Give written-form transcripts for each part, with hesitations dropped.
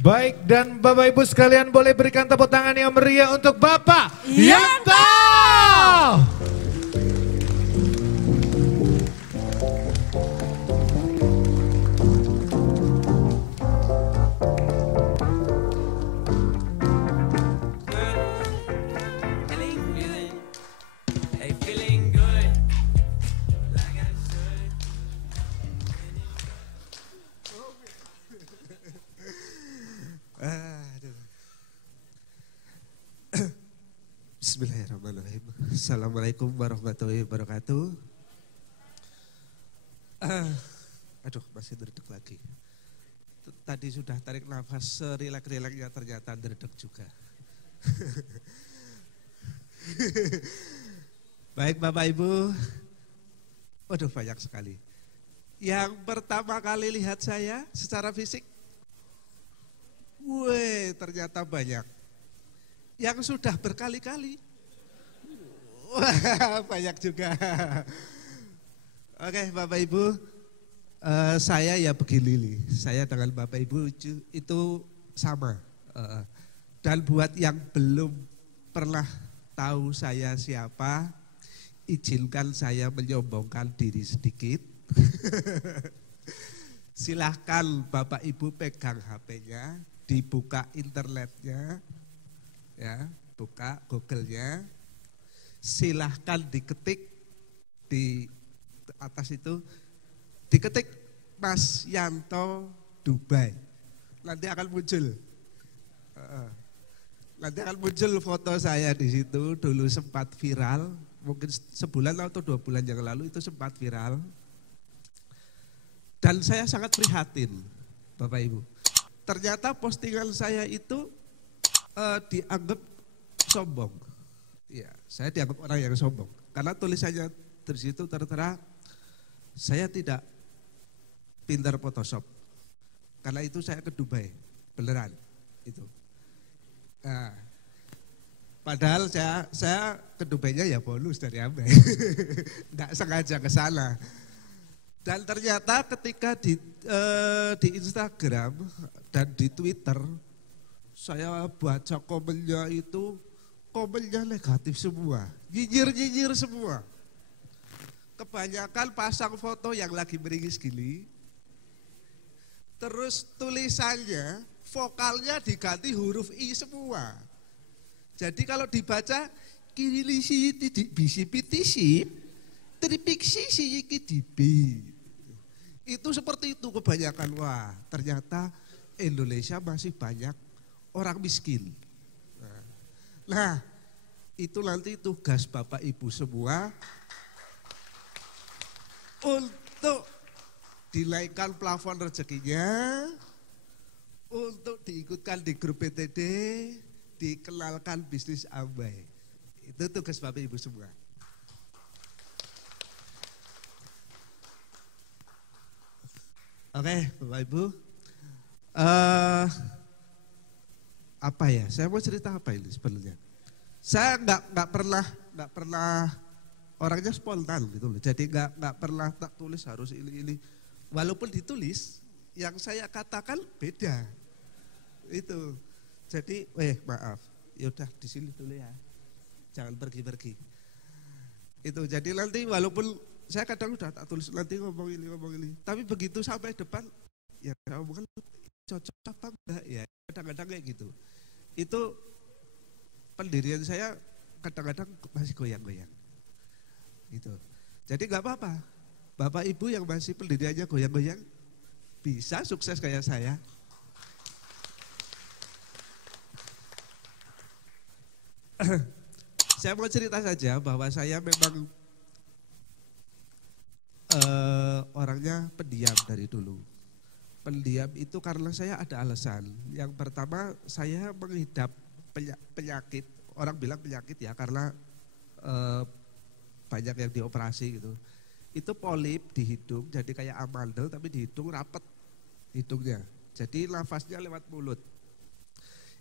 Baik, dan Bapak Ibu sekalian boleh berikan tepuk tangan yang meriah untuk Bapak Yanto. Bismillahirrahmanirrahim. Assalamualaikum warahmatullahi wabarakatuh. Aduh, masih dredeg lagi. Tadi sudah tarik nafas serilek-rileknya, ternyata dredeg juga. Baik Bapak Ibu, waduh banyak sekali. Yang pertama kali lihat saya secara fisik, ternyata banyak. Yang sudah berkali-kali, wah banyak juga. Oke Bapak Ibu, saya ya begini, saya dengan Bapak Ibu itu sama. Dan buat yang belum pernah tahu saya siapa, izinkan saya menyombongkan diri sedikit. Silahkan Bapak Ibu pegang HP-nya, dibuka internetnya. Ya, buka Google-nya, silahkan diketik di atas itu, diketik Mas Yanto Dubai, nanti akan muncul, foto saya di situ. Dulu sempat viral, mungkin sebulan atau 2 bulan yang lalu itu sempat viral, dan saya sangat prihatin, Bapak Ibu. Ternyata postingan saya itu dianggap sombong. Ya, saya dianggap orang yang sombong. Karena tulisannya dari situ tertera, saya tidak pintar Photoshop. Karena itu saya ke Dubai, beneran itu. Nah, padahal saya ke Dubainya ya bonus dari Ambai, nggak sengaja ke sana. Dan ternyata ketika di Instagram dan di Twitter, saya baca komennya itu, komennya negatif semua, nyinyir semua. Kebanyakan pasang foto yang lagi meringis gini, terus tulisannya, vokalnya diganti huruf I semua. Jadi kalau dibaca, kirilisi titik bisi pitisi, tripiksi siyiki dibi. Itu seperti itu kebanyakan. Wah, ternyata Indonesia masih banyak orang miskin. Nah, itu nanti tugas Bapak Ibu semua untuk dinaikkan plafon rezekinya, untuk diikutkan di grup PTD, dikenalkan bisnis Ambai. Itu tugas Bapak Ibu semua. Oke, Bapak Ibu. Apa ya? Saya mau cerita apa ini sebenarnya? Saya nggak pernah orangnya spontan gitu loh. Jadi nggak pernah tak tulis harus ini. Walaupun ditulis, yang saya katakan beda. Itu. Jadi, maaf. Yaudah di sini dulu ya. Jangan pergi-pergi. Itu. Jadi nanti walaupun saya kadang udah tak tulis nanti ngomong ini. Tapi begitu sampai depan, ya ngomong cocok apa enggak ya? Kadang-kadang kayak gitu. Itu pendirian saya kadang-kadang masih goyang-goyang. Gitu. Jadi enggak apa-apa. Bapak Ibu yang masih pendiriannya goyang-goyang bisa sukses kayak saya. Saya mau cerita saja bahwa saya memang orangnya pendiam dari dulu. Pendiam itu karena saya ada alasan. Yang pertama, saya mengidap penyakit. Orang bilang penyakit ya karena banyak yang dioperasi gitu. Itu polip di hidung, jadi kayak amandel tapi di hidung rapet hidungnya. Jadi nafasnya lewat mulut.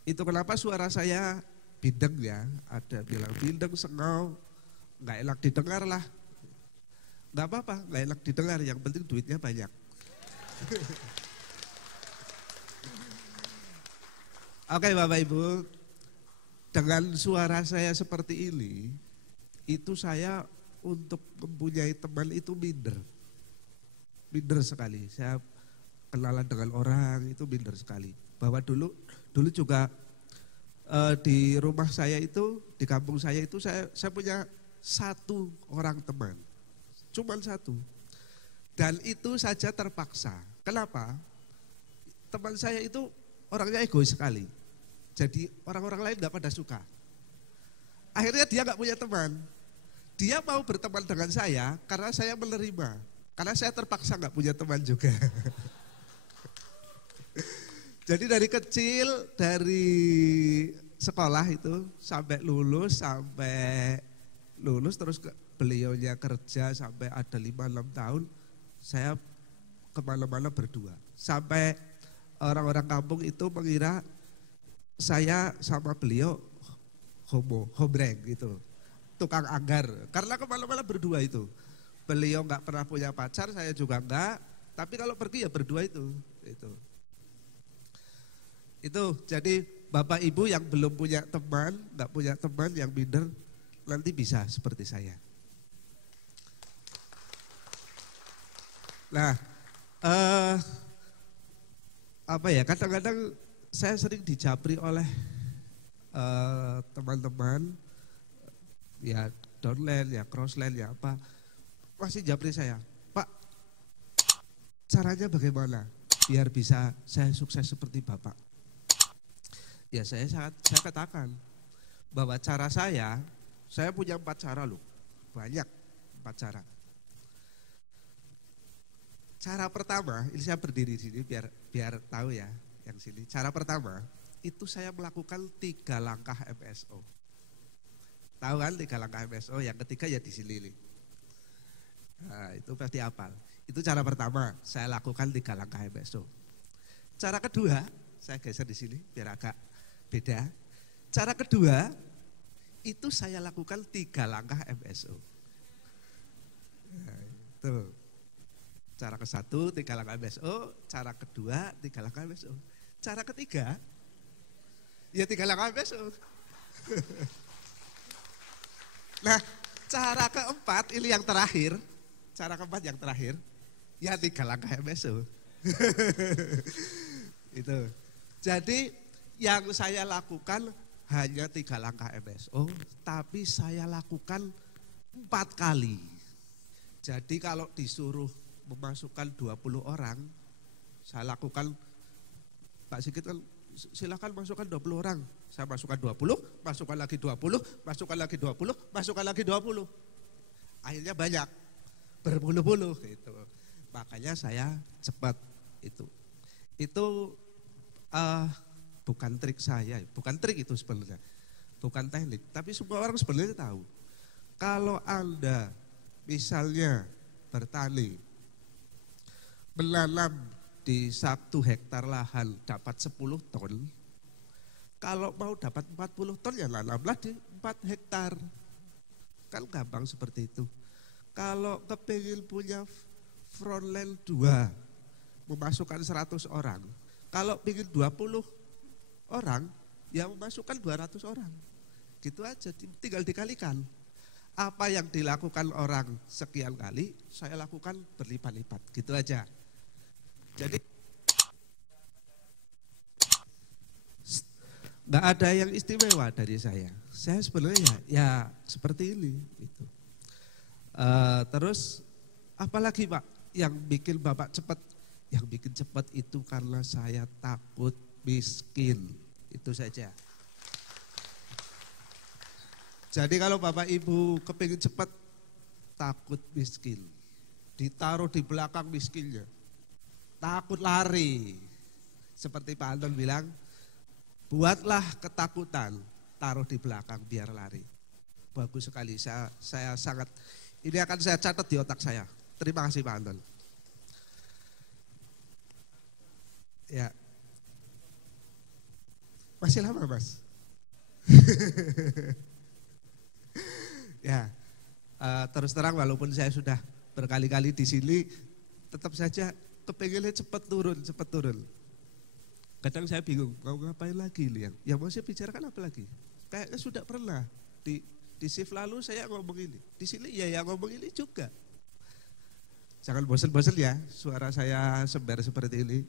Itu kenapa suara saya bindeng ya. Ada bilang bindeng, sengau, nggak enak didengar lah. Nggak apa-apa, nggak enak didengar, yang penting duitnya banyak. Oke Bapak Ibu, dengan suara saya seperti ini, itu saya untuk mempunyai teman itu minder. Minder sekali, saya kenalan dengan orang itu minder sekali. Bahwa dulu juga di rumah saya itu, di kampung saya itu saya punya satu orang teman. Cuman satu. Dan itu saja terpaksa. Kenapa? Teman saya itu orangnya egois sekali. Jadi orang-orang lain gak pada suka. Akhirnya dia gak punya teman. Dia mau berteman dengan saya karena saya menerima. Karena saya terpaksa gak punya teman juga. Jadi dari kecil, dari sekolah itu sampai lulus terus beliaunya kerja sampai ada 5-6 tahun. Saya kemana-mana berdua. Sampai orang-orang kampung itu mengira saya sama beliau hobreng gitu, tukang anggar. Karena kemana-mana berdua itu. Beliau nggak pernah punya pacar, saya juga enggak. Tapi kalau pergi ya berdua itu. Itu jadi Bapak Ibu yang belum punya teman, nggak punya teman yang minder, nanti bisa seperti saya. Nah, kadang-kadang saya sering dijabri oleh teman-teman, ya downline, ya crossline, ya apa, masih jabri saya, Pak, caranya bagaimana biar bisa saya sukses seperti Bapak? Ya saya katakan bahwa cara saya punya 4 cara loh, banyak 4 cara. Cara pertama, ini saya berdiri di sini biar tahu ya. Yang sini. Cara pertama, itu saya melakukan 3 langkah MSO. Tahu kan 3 langkah MSO, yang ketiga ya di sini nih. Nah, itu pasti hafal. Itu cara pertama, saya lakukan 3 langkah MSO. Cara kedua, saya geser di sini biar agak beda. Cara kedua, itu saya lakukan 3 langkah MSO. Nah, itu. Cara ke-1, 3 langkah MSO. Cara kedua, 3 langkah MSO. Cara ketiga, ya 3 langkah MSO. Nah, cara keempat, ini yang terakhir. Cara keempat yang terakhir, ya 3 langkah MSO. Itu. Jadi yang saya lakukan hanya 3 langkah MSO, tapi saya lakukan 4 kali. Jadi kalau disuruh memasukkan 20 orang, saya lakukan, Pak Sigit kan silakan masukkan 20 orang. Saya masukkan 20, masukkan lagi 20, masukkan lagi 20, masukkan lagi 20. Akhirnya banyak, berpuluh-puluh gitu. Makanya saya cepat itu. Itu bukan trik saya, bukan trik itu sebenarnya. Bukan teknik, tapi semua orang sebenarnya tahu. Kalau Anda misalnya bertani, menanam di 1 hektar lahan dapat 10 ton, kalau mau dapat 40 ton ya nanamlah di 4 hektar. Kan gampang seperti itu. Kalau kepingin punya frontline 2, memasukkan 100 orang, kalau ingin 20 orang, ya memasukkan 200 orang. Gitu aja, tinggal dikalikan. Apa yang dilakukan orang sekian kali, saya lakukan berlipat-lipat, gitu aja. Jadi nggak ada yang istimewa dari saya. Saya sebenarnya ya seperti ini. Gitu. Terus apalagi Pak yang bikin Bapak cepat? Yang bikin cepat itu karena saya takut miskin. Itu saja. Jadi kalau Bapak Ibu kepingin cepat, takut miskin. Ditaruh di belakang miskinnya. Takut lari. Seperti Pak Anton bilang, buatlah ketakutan, taruh di belakang biar lari. Bagus sekali, saya sangat, ini akan saya catat di otak saya. Terima kasih Pak Anton. Ya, masih lama Mas. Ya, terus terang walaupun saya sudah berkali-kali di sini, tetap saja kepengennya cepat turun. Kadang saya bingung, mau ngapain lagi Liang? Yang mau saya bicarakan apa lagi? Kayaknya sudah pernah. Di shift lalu saya ngomong ini. Di sini ya ngomong ini juga. Jangan bosan-bosan ya, suara saya sember seperti ini.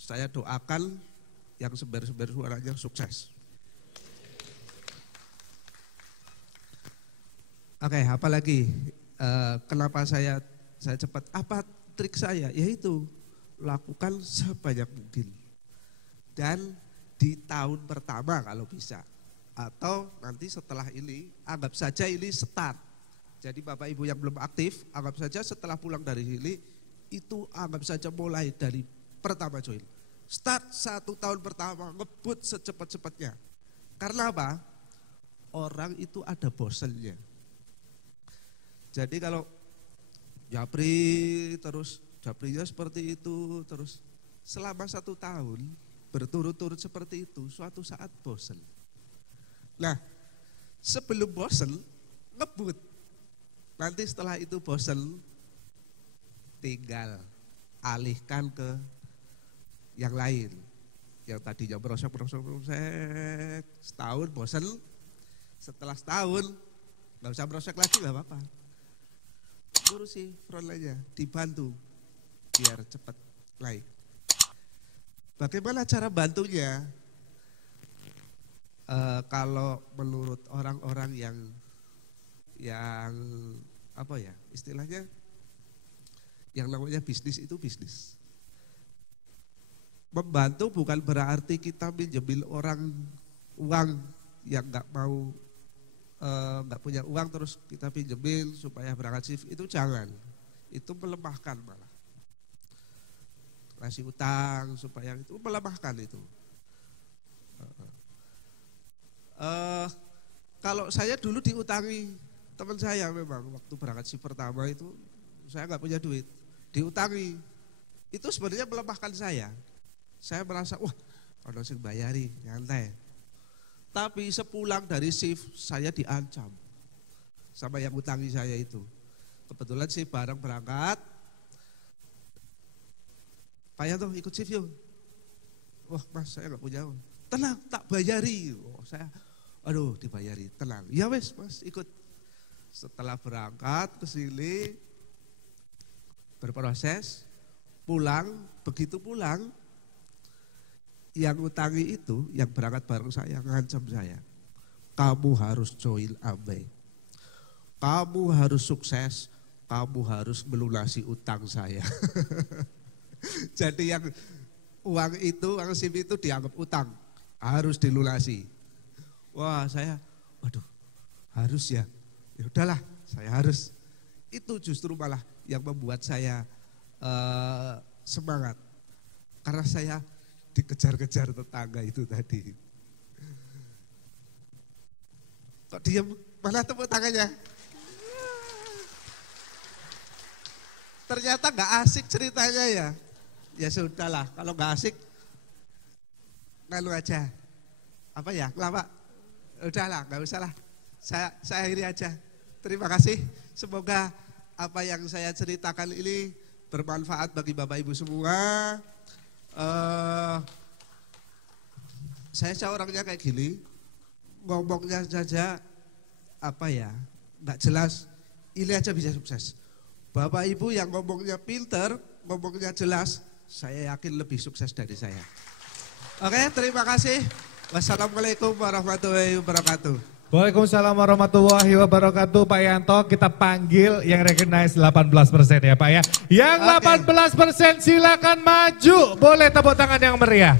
Saya doakan yang sember-sember suaranya sukses. Oke, apa lagi? Kenapa saya cepat? Apa trik saya? Yaitu lakukan sebanyak mungkin. Dan di tahun pertama kalau bisa. Atau nanti setelah ini, anggap saja ini start. Jadi Bapak Ibu yang belum aktif, anggap saja setelah pulang dari sini, itu anggap saja mulai dari pertama join. Start 1 tahun pertama, ngebut secepat-cepatnya. Karena apa? Orang itu ada bosennya. Jadi kalau japri terus, japrinya seperti itu, terus selama 1 tahun berturut-turut seperti itu, suatu saat bosen. Nah, sebelum bosen, ngebut. Nanti setelah itu bosen, tinggal alihkan ke yang lain. Yang tadinya merosok, setahun bosen, setelah setahun, gak usah merosok lagi, gak apa-apa. Urusi frontline-nya, dibantu, biar cepat naik. Bagaimana cara bantunya? Kalau menurut orang-orang yang apa ya istilahnya, yang namanya bisnis itu bisnis. Membantu bukan berarti kita minjemin orang uang yang nggak punya uang terus kita pinjemin supaya berangkat shift, itu jangan. Itu melemahkan malah. Kasih utang supaya itu melemahkan itu. Kalau saya dulu diutangi teman saya, memang waktu berangkat shift pertama itu saya nggak punya duit, diutangi. Itu sebenarnya melemahkan saya. Saya merasa wah kalau sing bayari nyantai. Tapi sepulang dari shift saya diancam sama yang utangi saya itu. Kebetulan sih bareng berangkat, Pak Yanto ikut shift yuk. Wah mas saya nggak punya uang. Tenang tak bayari. Oh, saya aduh dibayari, tenang. Ya wes mas ikut. Setelah berangkat ke sini, berproses, pulang, begitu pulang, yang utangi itu, yang berangkat bareng saya, ngancam saya. Kamu harus join Amway. Kamu harus sukses, kamu harus melunasi utang saya. Jadi yang uang itu, uang SIM itu dianggap utang, harus dilunasi. Wah saya, waduh harus ya. Ya udahlah, saya harus. Itu justru malah yang membuat saya semangat. Karena saya dikejar-kejar tetangga itu tadi. Kok diem? Mana tepuk tangannya? Ternyata gak asik ceritanya ya. Ya sudahlah, kalau gak asik, lalu aja. Apa ya, kelapa? Udahlah, gak usah lah. Saya akhiri aja. Terima kasih, semoga apa yang saya ceritakan ini bermanfaat bagi Bapak Ibu semua. Saya orangnya kayak gini, ngomongnya saja apa ya, nggak jelas, ini aja bisa sukses. Bapak Ibu yang ngomongnya pinter, ngomongnya jelas, saya yakin lebih sukses dari saya. Oke, terima kasih. Wassalamualaikum warahmatullahi wabarakatuh. Waalaikumsalam warahmatullahi wabarakatuh. Pak Yanto, kita panggil yang recognize 18% ya Pak ya. Yang 18% silakan maju, boleh tepuk tangan yang meriah.